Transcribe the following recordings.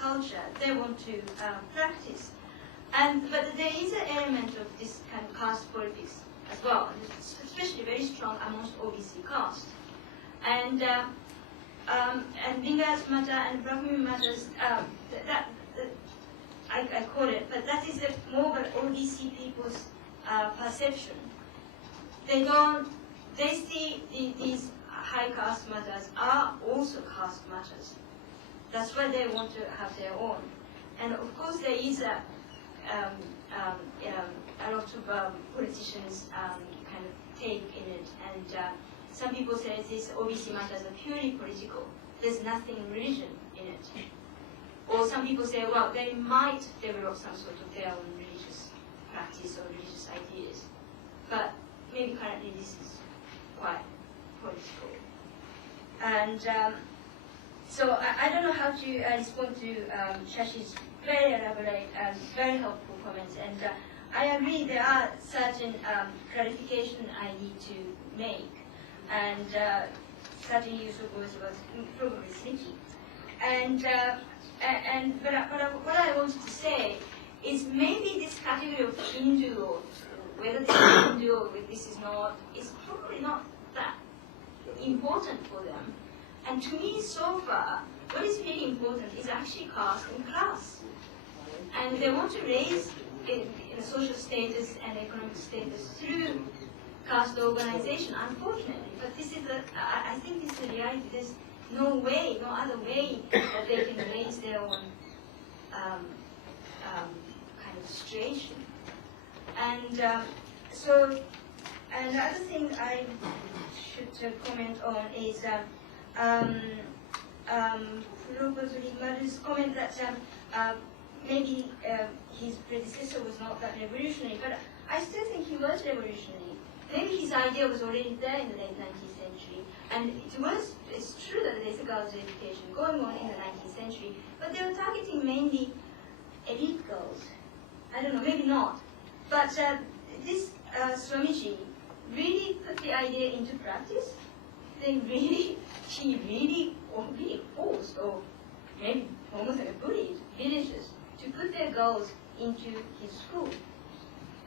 culture they want to practice. But there is an element of this kind of caste politics as well, especially very strong amongst OBC caste. And Bengali matter and Brahmin matters, I call it, but that is more of OBC people's perception. They see these high caste matters are also caste matters. That's why they want to have their own. And of course there is a lot of politicians kind of take in it, and some people say this OBC matters are purely political. There's nothing religion in it. Or some people say, well, they might develop some sort of their own religious practice or religious ideas, but maybe currently this is quite political. And so I don't know how to respond to Shashi's very elaborate and very helpful comments. And I agree there are certain clarification I need to make. And certain use of words was probably sneaky. But what I wanted to say is maybe this category of Hindu, or whether this is Hindu or this is not, is probably not that important for them. And to me, so far, what is really important is actually caste and class. And they want to raise in social status and economic status through caste organization, unfortunately. But this is I think this is the reality. There's no way, no other way that they can raise their own kind of situation. And and the other thing I should comment on is Maru's comment that maybe his predecessor was not that revolutionary, but I still think he was revolutionary. Maybe his idea was already there in the late 19th century, and it's true that there's a girls' education going on in the 19th century, but they were targeting mainly elite girls. I don't know, maybe not. But this Swamiji really put the idea into practice. He really forced, or maybe almost like bullied villagers to put their girls into his school.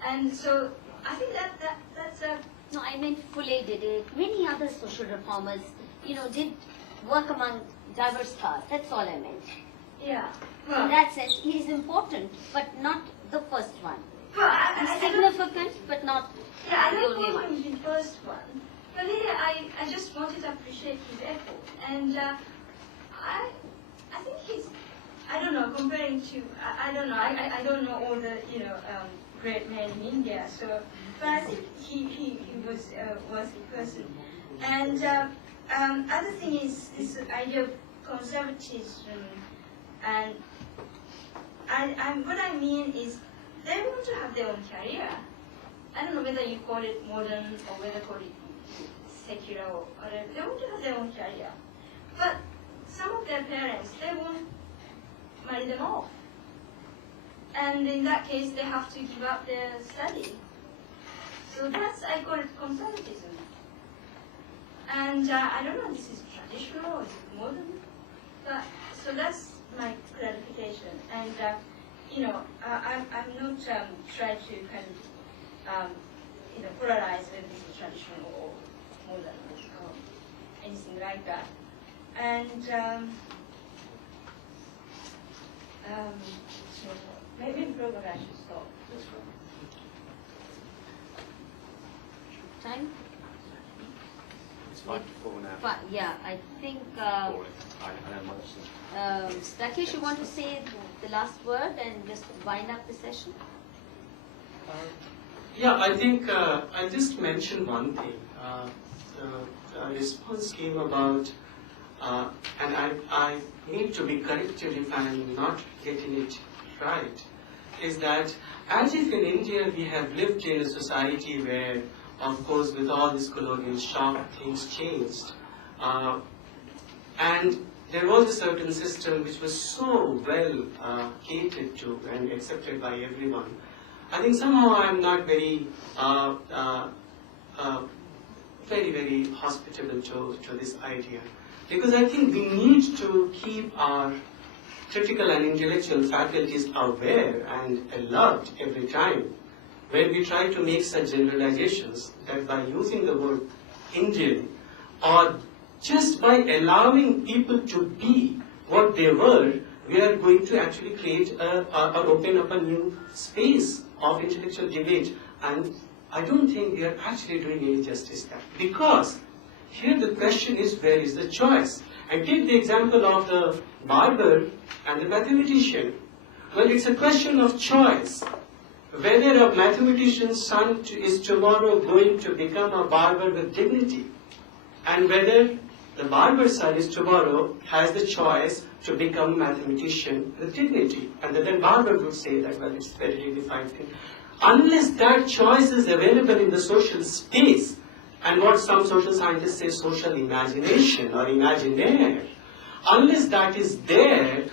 And so I think that's a... No, I meant Phule did it. Many other social reformers, did work among diverse castes. That's all I meant. Yeah. Well, in that sense, he is important, but not the first one. Well, He's significant, but not the only one. He's the first one. But really, I just wanted to appreciate his effort. And I think he's, I don't know, comparing to, I don't know, I don't know all the, great men in India, so, but I think he was a worthy person. And other thing is this idea of conservatism, and what I mean is they want to have their own career. I don't know whether you call it modern or whether you call it secular or whatever. They want to have their own career. But some of their parents, they won't marry them off. And in that case, they have to give up their study. So that's, I call it conservatism. And I don't know if this is traditional or is it modern. But, so that's my clarification. And, I'm not trying to kind of, polarize whether this is traditional or modern or anything like that. And maybe program I should stop. Time? It's 5 to 4 now. Yeah, I think. Rakesh, you want to say the last word and just wind up the session? Yeah, I think I'll just mention one thing. The response came about, and I need to be corrected if I'm not getting it right, is that as if in India we have lived in a society where, of course, with all this colonial shock, things changed. And there was a certain system which was so well catered to and accepted by everyone. I think somehow I'm not very, very hospitable to this idea. Because I think we need to keep our critical and intellectual faculties aware and alert every time when we try to make such generalizations that by using the word Indian or just by allowing people to be what they were, we are going to actually create or open up a new space of intellectual debate. And I don't think we are actually doing any justice there. Because here the question is, where is the choice? And take the example of the barber and the mathematician. Well, it's a question of choice. Whether a mathematician's son is tomorrow going to become a barber with dignity, and whether the barber's son is tomorrow has the choice to become a mathematician with dignity. And then barber would say that, well, it's a very dignified thing. Unless that choice is available in the social space, and what some social scientists say social imagination or imaginaire, unless that is there,